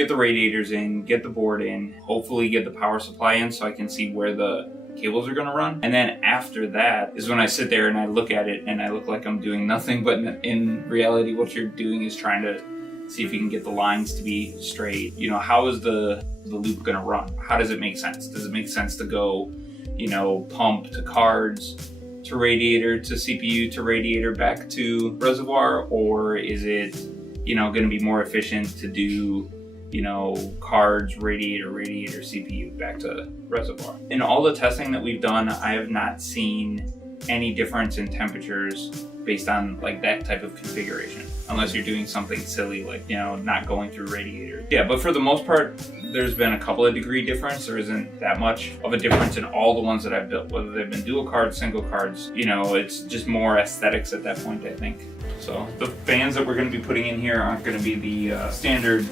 get the radiators in, get the board in, hopefully get the power supply in so I can see where the cables are going to run. And then after that is when I sit there and I look at it and I look like I'm doing nothing, but in reality what you're doing is trying to see if you can get the lines to be straight. You know, how is the loop going to run? How does it make sense? Does it make sense to go, you know, pump to cards to radiator to CPU to radiator back to reservoir, or is it, you know, going to be more efficient to do, you know, cards, radiator, CPU back to reservoir? In all the testing that we've done, I have not seen any difference in temperatures based on like that type of configuration, unless you're doing something silly like, you know, not going through radiators. Yeah, but for the most part, there's been a couple of degree difference. There isn't that much of a difference in all the ones that I've built, whether they've been dual cards, single cards. You know, it's just more aesthetics at that point, I think. So the fans that we're going to be putting in here aren't going to be the standard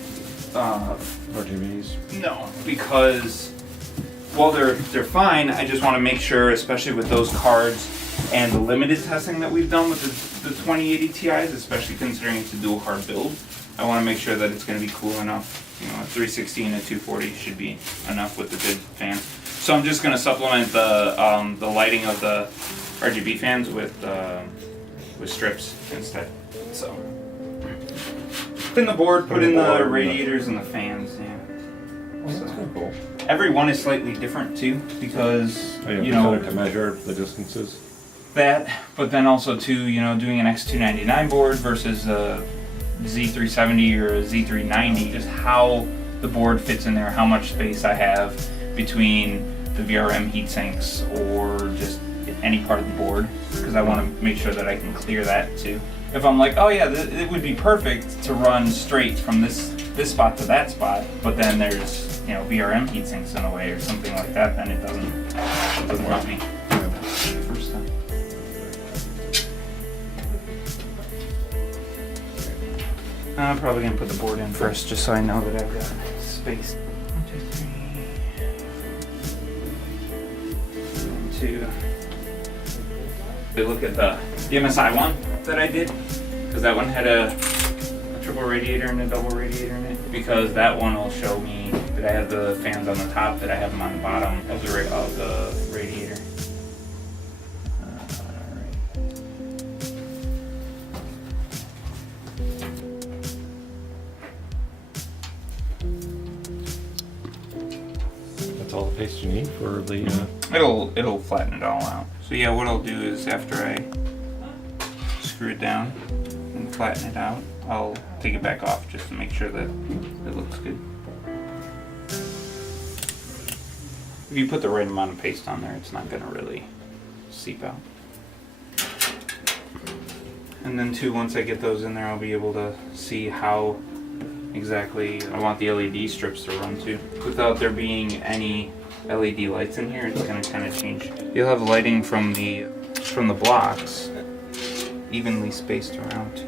RGBs. No, because while they're fine, I just want to make sure, especially with those cards and the limited testing that we've done with the 2080 Ti's, especially considering it's a dual card build, I want to make sure that it's going to be cool enough. You know, a 360 and a 240 should be enough with the good fans. So I'm just going to supplement the lighting of the RGB fans with strips instead. So put in the board, put in the radiators and the fans. Yeah. Oh, that's kind of cool. Every one is slightly different too, because you know, to measure the distances. That, but then also too, you know, doing an X299 board versus a Z370 or a Z390, just how the board fits in there, how much space I have between the VRM heat sinks or just any part of the board, because I want to make sure that I can clear that too. If I'm like, oh yeah, it would be perfect to run straight from this spot to that spot, but then there's, you know, VRM heat sinks in the way or something like that, then it doesn't help me. First time. I'm probably gonna put the board in first, just so I know that I've got space. 1, 2, 3. 1, 2. We look at the MSI one that I did, because that one had a triple radiator and a double radiator in it, because that one will show me that I have the fans on the top, that I have them on the bottom of the radiator. That's all the paste you need for the. It'll flatten it all out. So yeah, what I'll do is after I screw it down and flatten it out, I'll take it back off just to make sure that it looks good. If you put the right amount of paste on there, it's not going to really seep out. And then too, once I get those in there, I'll be able to see how exactly I want the LED strips to run to. Without there being any LED lights in here, it's going to kind of change. You'll have lighting from the blocks evenly spaced around.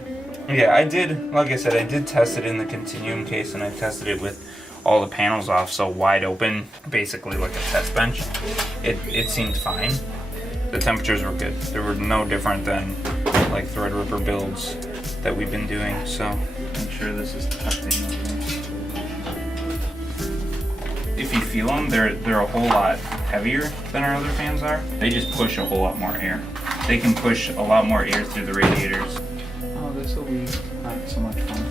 Yeah, I did, like I said, I did test it in the Continuum case, and I tested it with all the panels off, so wide open, basically like a test bench. It seemed fine. The temperatures were good. They were no different than like Threadripper builds that we've been doing, so make sure this is tucked in. If you feel them, they're a whole lot heavier than our other fans are. They just push a whole lot more air. They can push a lot more air through the radiators. Oh, this will be not so much fun.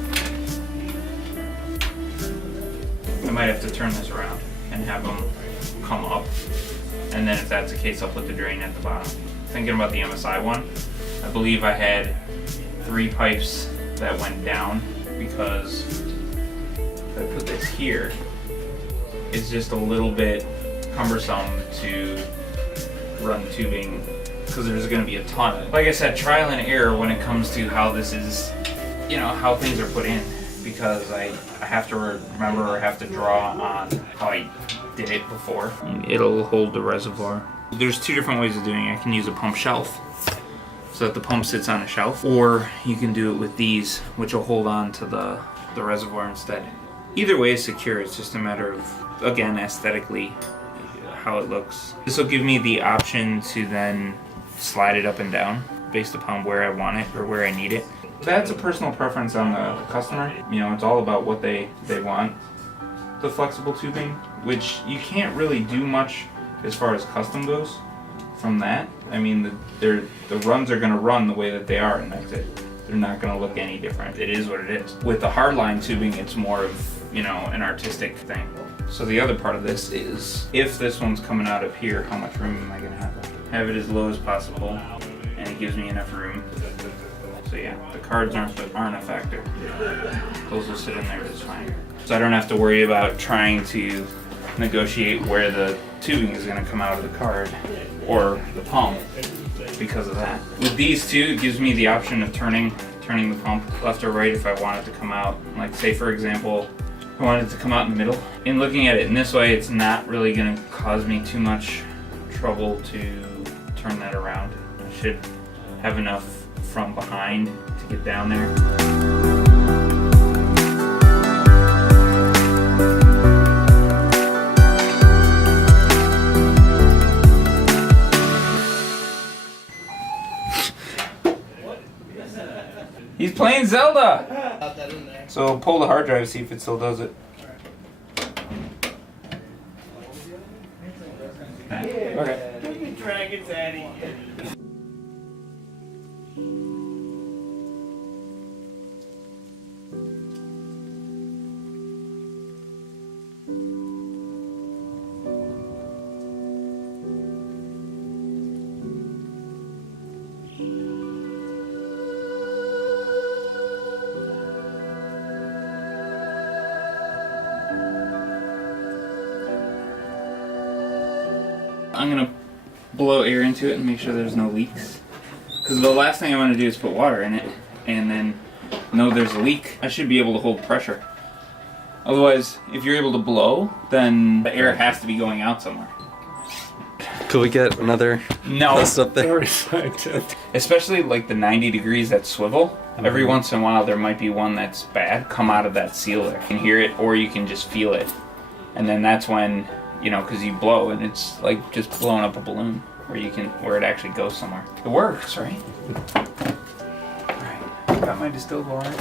I might have to turn this around and have them come up. And then if that's the case, I'll put the drain at the bottom. Thinking about the MSI one, I believe I had 3 pipes that went down, because if I put this here, it's just a little bit cumbersome to run tubing, because there's going to be a ton. Like I said, trial and error when it comes to how this is, you know, how things are put in, because I have to remember, or have to draw on how I did it before. It'll hold the reservoir. There's 2 different ways of doing it. I can use a pump shelf, so that the pump sits on a shelf, or you can do it with these, which will hold on to the reservoir instead. Either way is secure. It's just a matter of, again, aesthetically, how it looks. This will give me the option to then slide it up and down based upon where I want it or where I need it. That's a personal preference on the customer. You know, it's all about what they want. the flexible tubing, which you can't really do much as far as custom goes from that. I mean, the runs are going to run the way that they are, and that's it. They're not going to look any different. It is what it is. With the hardline tubing, it's more of, you know, an artistic thing. So the other part of this is, if this one's coming out of here, how much room am I going to have left? Have it as low as possible, and it gives me enough room. So yeah, the cards aren't a factor. Those will sit in there just fine. So I don't have to worry about trying to negotiate where the tubing is going to come out of the card or the pump because of that. With these two, it gives me the option of turning the pump left or right if I want it to come out. Like say for example, I want it to come out in the middle. In looking at it in this way, it's not really going to cause me too much trouble to turn that around. I should have enough from behind to get down there. He's playing Zelda! So pull the hard drive, see if it still does it. Okay. Dragon Daddy. I'm gonna blow air into it and make sure there's no leaks. Because the last thing I want to do is put water in it and then know there's a leak. I should be able to hold pressure. Otherwise, if you're able to blow, then the air has to be going out somewhere. Could we get another test up there? Especially like the 90 degrees that swivel. Every once in a while there might be one that's bad come out of that sealer. You can hear it or you can just feel it. And then that's when, you know, because you blow and it's like just blowing up a balloon where it actually goes somewhere. It works, right? Alright, got my distilled water.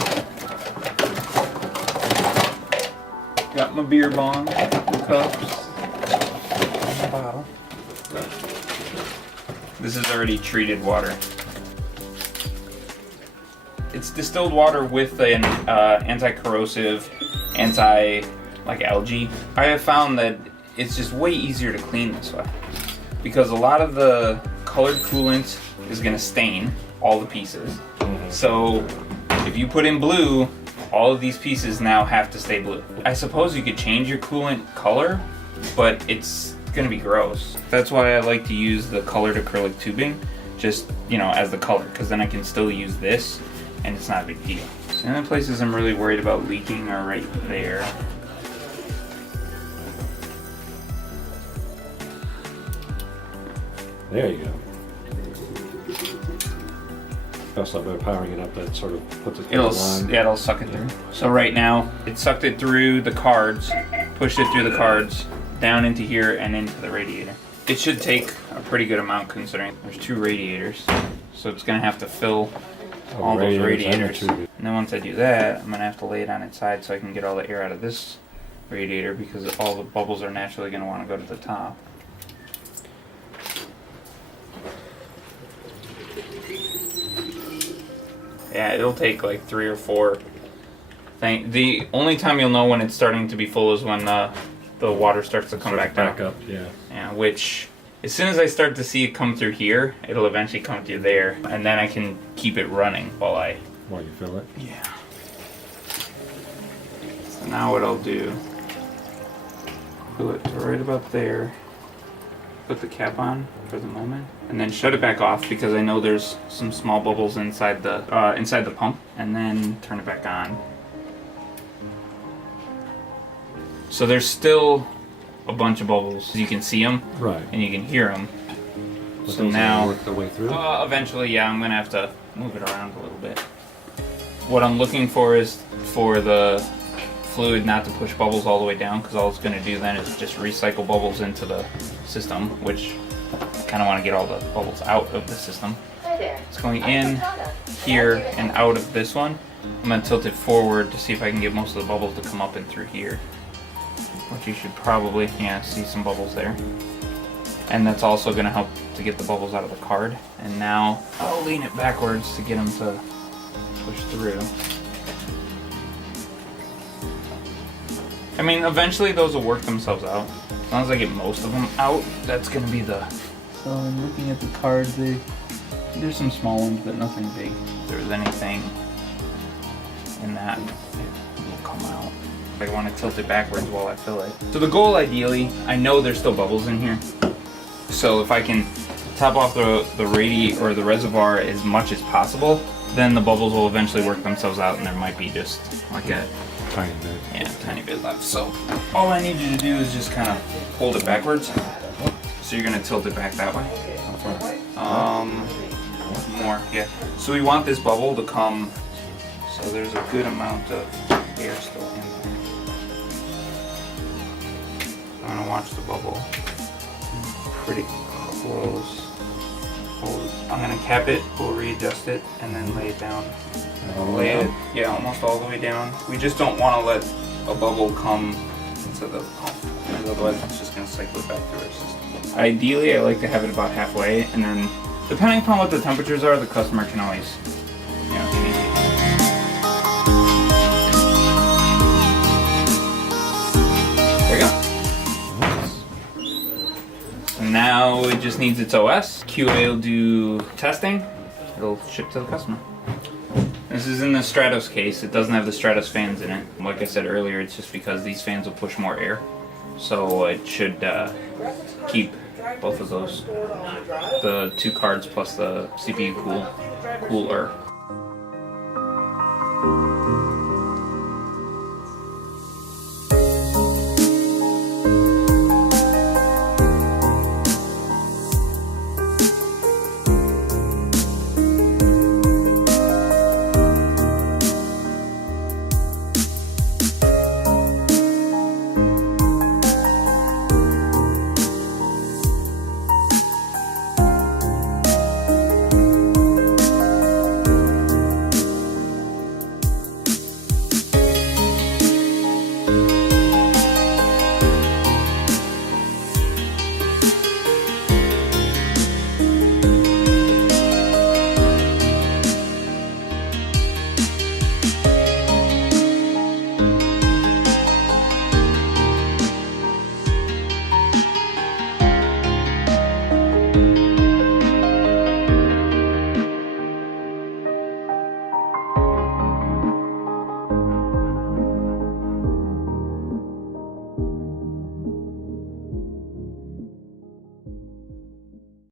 Got my beer bong, cups, and a bottle. This is already treated water. It's distilled water with an anti-corrosive, algae. I have found that it's just way easier to clean this way because a lot of the colored coolant is going to stain all the pieces. So if you put in blue, all of these pieces now have to stay blue. I suppose you could change your coolant color, but it's going to be gross. That's why I like to use the colored acrylic tubing, just, you know, as the color, because then I can still use this and it's not a big deal. The only places I'm really worried about leaking are right there. There you go. Also, by powering it up, that sort of puts it through the line. Yeah, it'll suck it through. So right now, it sucked it through the cards, pushed it through the cards, down into here and into the radiator. It should take a pretty good amount considering there's 2 radiators. So it's gonna have to fill all those radiators. And then once I do that, I'm gonna have to lay it on its side so I can get all the air out of this radiator because all the bubbles are naturally gonna wanna go to the top. Yeah, it'll take like 3 or 4 things. The only time you'll know when it's starting to be full is when the water starts to come back down. Up, yeah. Yeah, which as soon as I start to see it come through here, it'll eventually come through there, and then I can keep it running while you fill it? Yeah. So now what I'll do, fill it to right about there, put the cap on for the moment, and then shut it back off because I know there's some small bubbles inside the pump, and then turn it back on. So there's still a bunch of bubbles. You can see them, right, and you can hear them. But So now, work their way through. Eventually, yeah, I'm gonna have to move it around a little bit. What I'm looking for is for the fluid not to push bubbles all the way down, because all it's gonna do then is just recycle bubbles into the system, which I kind of want to get all the bubbles out of the system. It's going in here and out of this one. I'm gonna tilt it forward to see if I can get most of the bubbles to come up and through here. which you should probably, yeah, see some bubbles there. And that's also going to help to get the bubbles out of the card. And now I'll lean it backwards to get them to push through. I mean, eventually those will work themselves out. As long as I get most of them out, that's going to be the... So I'm looking at the cards, there's some small ones, but nothing big. If there's anything in that, it will come out. I want to tilt it backwards while I fill it. So the goal, ideally, I know there's still bubbles in here. So if I can top off the or the reservoir as much as possible, then the bubbles will eventually work themselves out, and there might be just like a tiny bit left. So all I need you to do is just kind of hold it backwards. So you're gonna tilt it back that way. More, yeah. So we want this bubble to come. So there's a good amount of air still in there. I'm gonna watch the bubble. Pretty close. I'm gonna cap it, we'll readjust it, and then lay it down. Lay it, yeah, almost all the way down. We just don't want to let a bubble come into the pump, because otherwise it's just gonna cycle it back through our system. Ideally, I like to have it about halfway, and then depending upon what the temperatures are, the customer can always, change it. There we go. Now it just needs its OS. QA will do testing. It'll ship to the customer. This is in the Stratos case. It doesn't have the Stratos fans in it. Like I said earlier, it's just because these fans will push more air. So it should keep both of those, the two cards plus the CPU cooler.